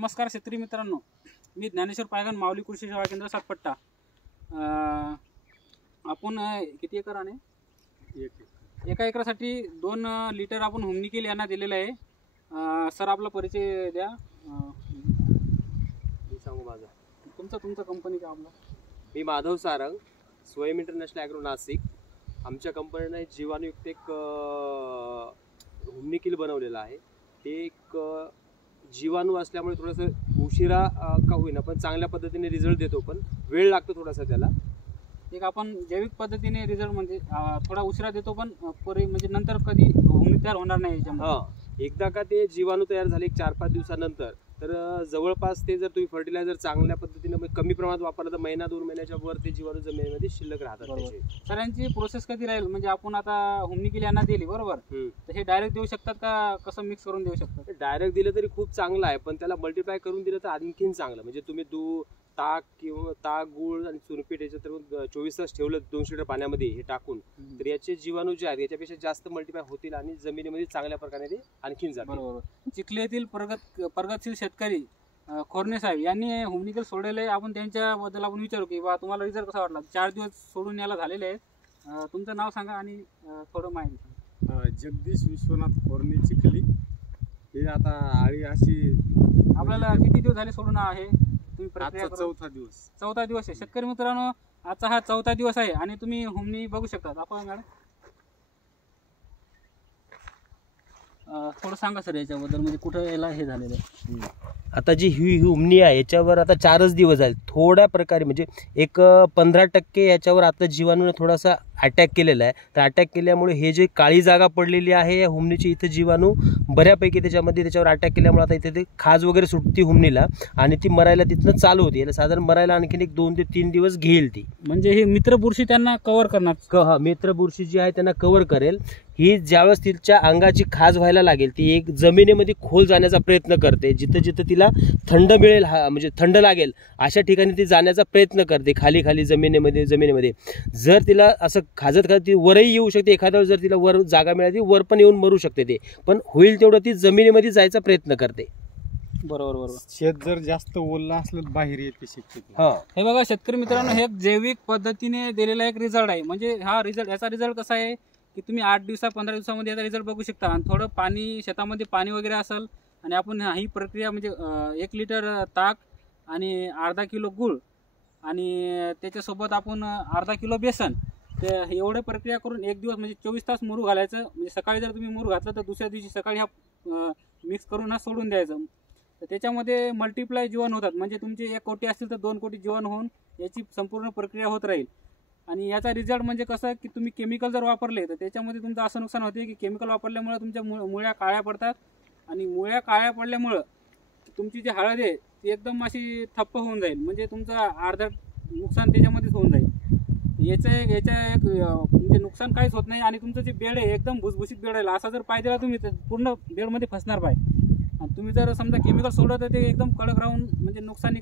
नमस्कार शेतकरी मित्रांनो, मी ज्ञानेश्वर पायगन, माऊली कृषी सेवा केंद्र सातपट्टा. आपण किती एकर आहे? एका एकरासाठी 2 लिटर आपण हुमनिकिल यांना दिलेलं आहे. सर आपला परिचय द्या. मी सांगू माझा. तुमचा कंपनी का आपला? मी माधव सारंग, स्वयं इंटरनॅशनल ॲग्रो नाशिक. आमच्या कंपनीने जीवाणुयुक्त एक हुमनिकिल बनवलेलं आहे. ते एक जीवाणू असल्यामुळे थोडंसं उशिरा का होईना पण चांगल्या पद्धतीने रिझल्ट देतो, पण वेळ लागतो थोडासा त्याला. एक आपण जैविक पद्धतीने रिझल्ट म्हणजे थोडा उशिरा देतो, पण म्हणजे नंतर कधी हुमनी तयार होणार नाही याच्यामध्ये. एकदा का ते जीवाणू तयार झाले 4-5 दिवसानंतर, तर जवळपास ते जर तुम्ही फर्टिलायझर चांगल्या पद्धतीने कमी प्रमाणात वापरलं तर महिना-2 महिन्याच्या वर ते जीवाणू जमिनीमध्ये शिल्लक राहतात. सरांची प्रोसेस कधी राहील? म्हणजे आपण आता हुमनिकिल यांना दिली बरोबर, तर हे डायरेक्ट देऊ शकतात का कसं मिक्स करून देऊ शकतात? डायरेक्ट दिलं तरी खूप चांगलं आहे, पण त्याला मल्टिप्लाय करून दिलं तर आणखीन चांगलं. म्हणजे तुम्ही दूध, ताक किंवा ताक, गुळ आणि चुनपीठ याच्यात 24 तास ठेवलं 200 लिटर पाण्यामध्ये हे टाकून, तर याचे जीवाणू जे आहेत याच्यापेक्षा जास्त मल्टिप्लाय होतील आणि जमिनीमध्ये चांगल्या प्रकारे ते आणखीन जातील. बरोबर. चिखली येथील प्रगतशील शेतकरी खोरणे साहेब यांनी हुमनिकिल सोडलेले. आपण त्यांच्याबद्दल आपण विचारू की बा तुम्हाला रिझल्ट कसा वाटला? 4 दिवस सोडून याला झालेले आहेत. तुमचं नाव सांगा आणि थोडं माहिती सांगा. जगदीश विश्वनाथ खोरणे, चिखली. हे आता आळी अशी आपल्याला किती दिवस झाले सोडून आहे? आजचा 4था दिवस. 4था दिवस आहे. शेतकरी मित्रांनो, आजचा हा 4था दिवस आहे आणि तुम्ही हुमनी बघू शकता. आपण मॅडम थोडं सांगा सर याच्याबद्दल, म्हणजे कुठं याला हे झालेलं आहे? आता जी ही हुमनी आहे याच्यावर आता 4च दिवस झाले. थोड्या प्रकारे म्हणजे एक 15% याच्यावर आता जीवाणूने थोडासा अटॅक केलेला आहे. तर अटॅक केल्यामुळे हे जे काळी जागा पडलेली आहे या हुमनीची, इथं जीवाणू बऱ्यापैकी त्याच्यावर अटॅक केल्यामुळे आता इथे ते खाज वगैरे सुटती हुमनीला आणि ती मरायला तिथनं चालू होती. याला साधारण मरायला आणखीन एक 2 ते 3 दिवस घेईल ती. म्हणजे ही मित्र बुरशी त्यांना कव्हर करणार? मित्र बुरशी जी आहे त्यांना कव्हर करेल. ही ज्यावेळेस तिच्या अंगाची खाज व्हायला लागेल, ती एक जमिनीमध्ये खोल जाण्याचा प्रयत्न करते. जिथं जिथं तिला थंड मिळेल, म्हणजे थंड लागेल अशा ठिकाणी ती जाण्याचा प्रयत्न करते, खाली खाली जमिनीमध्ये. जर तिला असं खाजत ती वरही येऊ शकते. एखाद्या जर तिला वर जागा मिळाली वर पण येऊन मरू शकते ते, पण होईल तेवढं ती जमिनीमध्ये जायचा प्रयत्न करते. बरोबर. शेत जर जास्त ओलं असलं तर बाहेर येते शक्यतो. हे बघा शेतकरी मित्रांनो, हे जैविक पद्धतीने दिलेला एक रिझल्ट आहे. म्हणजे याचा रिझल्ट कसा आहे की तुम्ही 8 दिवसा 15 दिवसामध्ये याचा रिझल्ट बघू शकता. आणि थोडं पाणी, शेतामध्ये पाणी वगैरे असेल आणि आपण ही प्रक्रिया म्हणजे 1 लिटर ताक आणि अर्धा किलो गुळ आणि त्याच्यासोबत आपण अर्धा किलो बेसन, ते एवढे प्रक्रिया करून 1 दिवस म्हणजे 24 तास मुरू घालायचं. म्हणजे सकाळी जर तुम्ही मुरू घातलं तर दुसऱ्या दिवशी सकाळी हा मिक्स करून सोडून द्यायचं. तर त्याच्यामध्ये मल्टिप्लाय जीवाणू होतात. म्हणजे तुमचे 1 कोटी असतील तर 2 कोटी जीवाणू होऊन याची संपूर्ण प्रक्रिया होत राहील. आणि याचा रिझल्ट म्हणजे कसं की तुम्ही केमिकल जर वापरले तर त्याच्यामध्ये तुमचं असं नुकसान होते की केमिकल वापरल्यामुळे तुमच्या मुळ्या काळ्या पडतात आणि मुळ्या काळ्या पडल्यामुळं तुमची जी हळद आहे ती एकदम अशी ठप्प होऊन जाईल. म्हणजे तुमचं अर्ध नुकसान त्याच्यामध्येच होऊन जाईल. याच्या म्हणजे नुकसान काहीच होत नाही आणि तुमचं जे बेड आहे एकदम भुसभुशीत बेड आहे. असा जर पाय दिला तुम्ही तर पूर्ण बेडमध्ये फसणार पाय. आणि तुम्ही जर समजा केमिकल सोडलं तर ते एकदम कडक राहून म्हणजे नुकसान